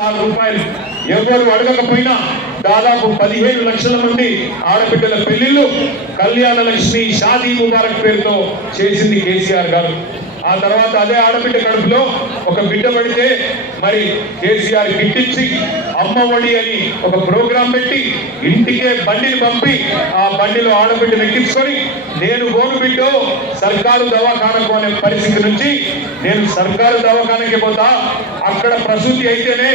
ఆరు రూపాయలు ఎవరు అడగకపోయినా దాదాపు పదిహేను లక్షల మంది ఆడబిడ్డల పెళ్ళిళ్ళు కళ్యాణ లక్ష్మి షాదీ ముబారక్ పేరుతో చేసింది కేసీఆర్ గారు. ఆ తర్వాత అదే ఆడబిడ్డ కడుపులో ఒక బిడ్డ పడితే మరి కేసీఆర్ గిట్టించి అమ్మ ఒడి అని ఒక ప్రోగ్రాం పెట్టి ఇంటికే బండిని పంపి ఆ బండిలో ఆడబిడ్డను ఎక్కించుకొని నేను గోను బిడ్డో సర్కారు దవాఖానకు అనే పరిస్థితి నుంచి నేను సర్కారు దవాఖానకి పోతా. అక్కడ ప్రసూతి అయితేనే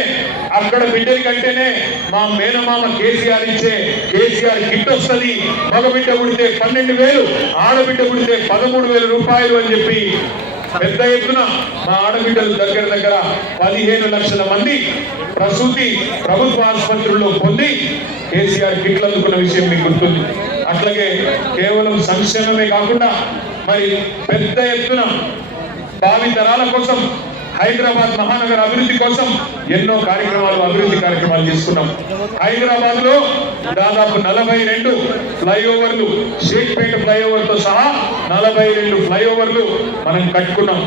అక్కడ బిడ్డని కంటేనే మా మేనమామ కేసీఆర్ ఇచ్చే కేసీఆర్ కిట్ వస్తుంది. మగ బిడ్డ పుడితే పన్నెండు వేలు ఆడబిడ్డ పుడితే పదమూడు వేల రూపాయలు అని చెప్పి పెద్ద ఎత్తున మా ఆడబిడ్డలు దగ్గర దగ్గర పదిహేను లక్షల మంది ప్రసూతి ప్రభుత్వ ఆసుపత్రుల్లో పొంది కేసీఆర్ కిట్లు అందుకున్న విషయం మీకు గుర్తుంది. అట్లాగే కేవలం సంక్షేమమే కాకుండా మరి పెద్ద ఎత్తున భావి తరాల కోసం హైదరాబాద్ మహానగర అభివృద్ధి కోసం ఎన్నో కార్యక్రమాలు అభివృద్ధి కార్యక్రమాలు తీసుకున్నాం. హైదరాబాద్లో దాదాపు నలభై రెండు ఫ్లైఓవర్లు షేక్పేట ఫ్లైఓవర్తో సహా నలభై రెండు ఫ్లైఓవర్లు మనం కట్టుకున్నాం.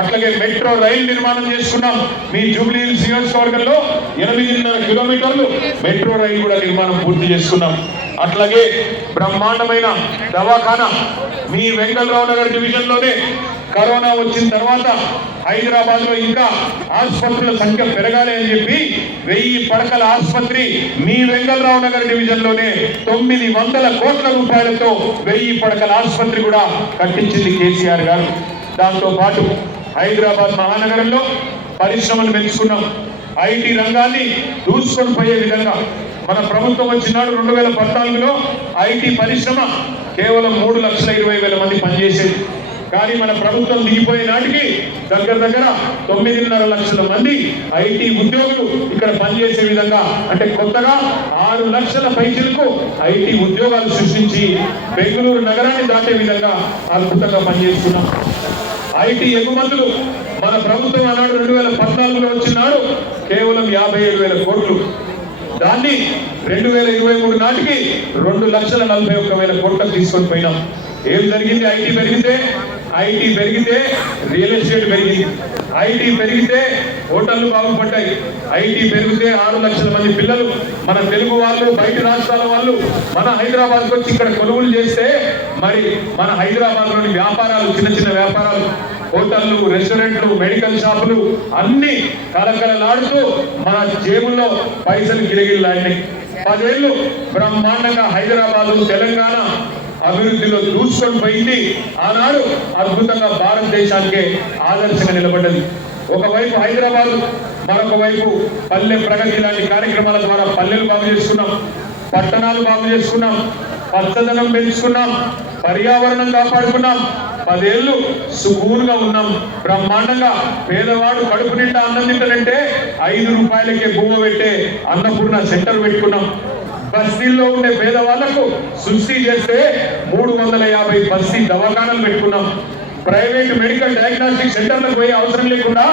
అట్లాగే మెట్రో రైలు నిర్మాణం చేసుకున్నాం. మీ జూబ్లీ హిల్స్ నియోజకవర్గంలో ఎనిమిదిన్నర కిలోమీటర్లు మెట్రో రైలు కూడా నిర్మాణం పూర్తి చేసుకున్నాం. అట్లాగే బ్రహ్మాండమైన దవాఖానా మీ వెంకటరావు నగర్ డివిజన్లోనే కరోనా వచ్చిన తర్వాత హైదరాబాద్లో ఇంకా ఆసుపత్రుల సంఖ్య పెరగాలి అని చెప్పి వెయ్యి పడకల ఆసుపత్రి మీ వెంగళరావు నగర్ డివిజన్లోనే తొమ్మిది వందల కోట్ల రూపాయలతో వెయ్యి పడకల ఆసుపత్రి కూడా కట్టించింది కేసీఆర్ గారు. దాంతో పాటు హైదరాబాద్ మహానగరంలో పరిశ్రమలు పెంచుకున్నాం ఐటీ రంగాన్ని దూసుకొని పోయే విధంగా మన ప్రభుత్వం వచ్చినాడు రెండు వేల పద్నాలుగులో ఐటీ పరిశ్రమ కేవలం మూడు లక్షల ఇరవై వేల మంది పనిచేసేది. కానీ మన ప్రభుత్వం దిగిపోయే నాటికి దగ్గర దగ్గర తొమ్మిదిన్నర లక్షల మంది ఐటీ ఉద్యోగులు ఇక్కడ పనిచేసే విధంగా అంటే కొత్తగా ఆరు లక్షల పైసలకు ఐటీ ఉద్యోగాలు సృష్టించి బెంగళూరు నగరాన్ని దాటే విధంగా అద్భుతంగా పనిచేస్తున్నాం. ఐటీ ఎగుమతులు మన ప్రభుత్వం ఆనాడు రెండు వేల పద్నాలుగులో వచ్చినాడు కేవలం యాభై ఏడు వేల కోట్లు. దాన్ని రెండు వేల ఇరవై మూడు నాటికి రెండు లక్షల నలభై ఒక్క వేల కోట్లకు తీసుకొని పోయినాం. ఏం జరిగింది? ఐటీ పెరిగితే ఐటీ పెరిగితే రియల్ ఎస్టేట్ పెరిగింది. ఐటీ పెరిగితే హోటళ్ళు బాగుపడ్డాయి. ఐటీ పెరిగితే ఆరు లక్షల మంది పిల్లలు మన తెలుగు వాళ్ళు బయట రాష్ట్రాల వాళ్ళు మన హైదరాబాద్ వచ్చి ఇక్కడ కొనుగోలు చేస్తే మరి మన హైదరాబాద్లోని వ్యాపారాలు చిన్న చిన్న వ్యాపారాలు హోటళ్ళు రెస్టారెంట్లు మెడికల్ షాపులు అన్ని కలకలలాడుతూ మన జేబుల్లో పైసలు గిరిగిల్లాడినాయి పదేళ్ళు బ్రహ్మాండంగా హైదరాబాదు తెలంగాణ అభివృద్ధిలో దూసుకొని పోయింది. ఆనాడు అద్భుతంగా భారతదేశానికే ఆదర్శంగా నిలబడ్డది. ఒకవైపు హైదరాబాద్ మరొక వైపు పల్లె ప్రగతి లాంటి కార్యక్రమాల ద్వారా పల్లెలు బాగు చేసుకున్నాం. పట్టణాలు బాగు చేసుకున్నాం. పచ్చదనం పెంచుకున్నాం. పర్యావరణం కాపాడుకున్నాం. పదేళ్ళు సుకూన్గా ఉన్నాం. బ్రహ్మాండంగా పేదవాడు కడుపు నిండా అన్నం తింటానంటే ఐదు రూపాయలకే భూమ పెట్టే అన్నపూర్ణ సెంటర్ పెట్టుకున్నాం. బస్తీల్లో ఉండే పేదవాళ్ళకు సృష్టి చేస్తే మూడు వందల యాభై బస్తీ దవాఖానాలు పెట్టుకున్నాం. ప్రైవేట్ మెడికల్ డయాగ్నాస్టిక్ సెంటర్లకు పోయే అవసరం లేకుండా